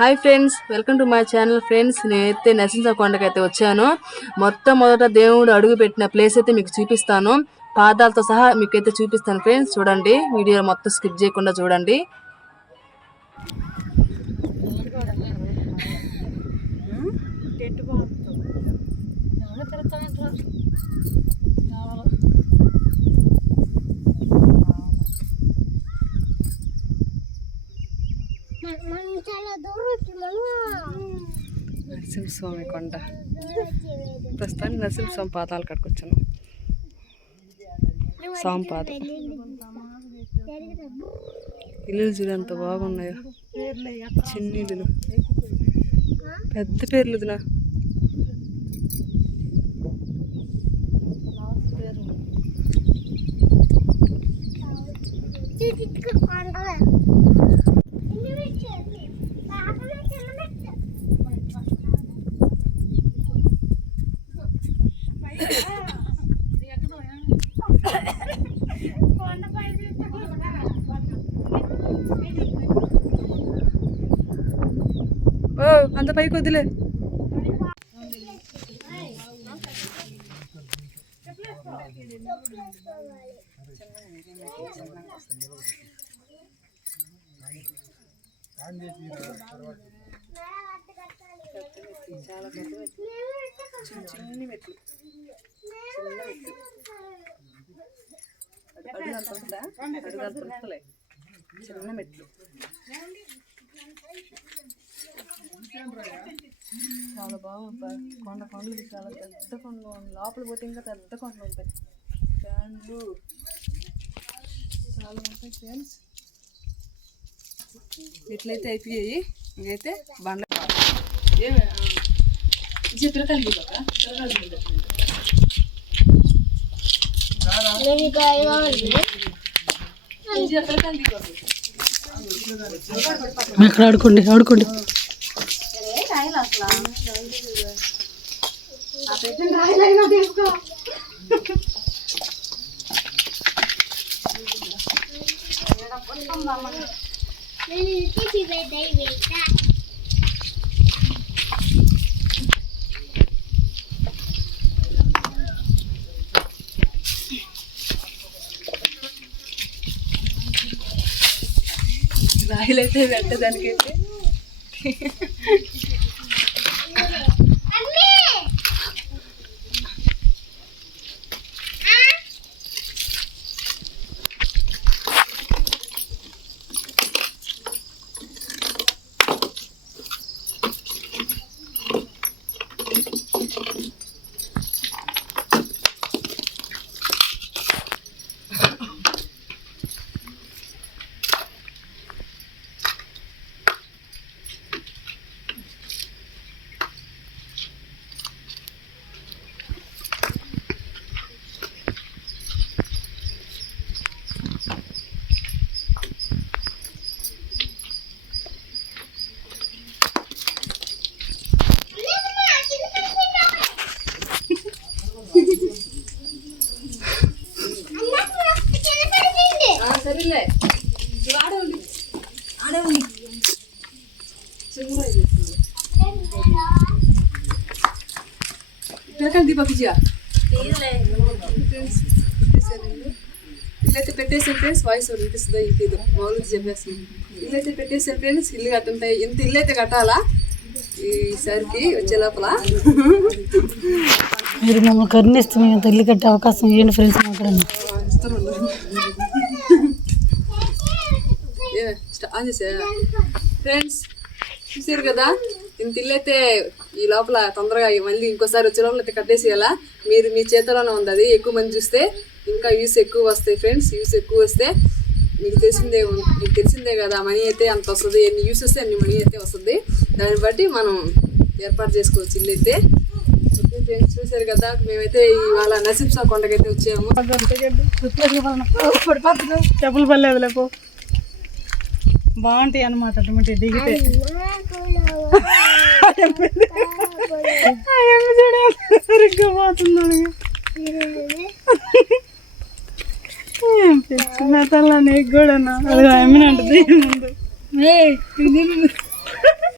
Hi friends welcome to my channel friends. నేనైతే నరసింహ కొండకైతే అయితే వచ్చాను. మొత్తం మొదట దేవుడు అడుగు పెట్టిన ప్లేస్ అయితే మీకు చూపిస్తాను. పాదాలతో సహా మీకైతే చూపిస్తాను ఫ్రెండ్స్. చూడండి వీడియో మొత్తం స్కిప్ చేయకుండా చూడండి. మనం నరసింహస్వామి కొండ. ప్రస్తుతానికి నరసింహస్వామి పాదాలు కట్టుకొచ్చాను స్వామి పాదం ఇల్లులు చూడు ఎంత బాగున్నాయో. చిన్న ఇల్లులు. పెద్ద పేర్లు వదినా. ఓ అంత పైకి వద్దులే. చిన్ని మెట్లు చిన్న మెట్లు అడుగు అంత ఉంటుందా అడుగు అంత ఉంటుందిలే చిన్న మెట్లు చాలా బాగుంది. కొండ కొండలు చాలా పెద్ద కొండలు లోపల పోతే ఇంకా పెద్ద కొండలు ఉంటాయి ఫ్యాన్లు చాలా ఉంటాయి ఫ్రెండ్స్ ఇట్లయితే అయిపోయాయి. ఇంకైతే బండ చిత్రకాయలు అక్కడ ఆడుకోండి ఆడుకోండి. నేను రాయిలైతే వెంట దానికైతే సరేలే ఆడే ఉండి. ఆడే ఉండి. పిల్లకాయలు దీపా ఇల్లైతే పెట్టేసాను ఫ్రెండ్స్. వాయిస్ వినిపిస్తుందా? ఇది మామూలుగా చెప్పేస్తాను ఇల్లైతే పెట్టేసాను ఫ్రెండ్స్. ఇల్లు కట్టుంటాయి ఇంత ఇల్లు అయితే కట్టాలా? ఈసారికి వచ్చే లోపల. మీరు మమ్మల్ని కరుణిస్తే మేము తల్లి కట్టే అవకాశం ఏంటి ఫ్రెండ్స్ మాట్లాడండి ఆన్ చేసా ఫ్రెండ్స్ చూసారు కదా ఇంత ఇల్లు అయితే ఈ లోపల తొందరగా మళ్ళీ ఇంకోసారి వచ్చే లోపల అయితే కట్టేసేయాలా మీరు మీ చేతిలోనే ఉంది అది ఎక్కువ మంది చూస్తే ఇంకా యూస్ ఎక్కువ వస్తాయి ఫ్రెండ్స్ యూస్ ఎక్కువ వస్తే మీకు తెలిసిందే మీకు తెలిసిందే కదా మనీ అయితే అంత వస్తుంది ఎన్ని యూస్ వస్తే అన్ని మనీ అయితే వస్తుంది దాన్ని బట్టి మనం ఏర్పాటు చేసుకోవచ్చు ఇల్లు అయితే ఓకే ఫ్రెండ్స్ చూసారు కదా మేమైతే ఇవాళ నరసింహ కొండకైతే వచ్చాము డబ్బులు పర్లేదు లేకపోతే బాగుంటాయి అనమాట అటువంటి దిగితే. సరిగ్గా పోతున్నాడు పిచ్చి మెతల్లా నీకు కూడా అది ఎమ్మినంటది ముందు.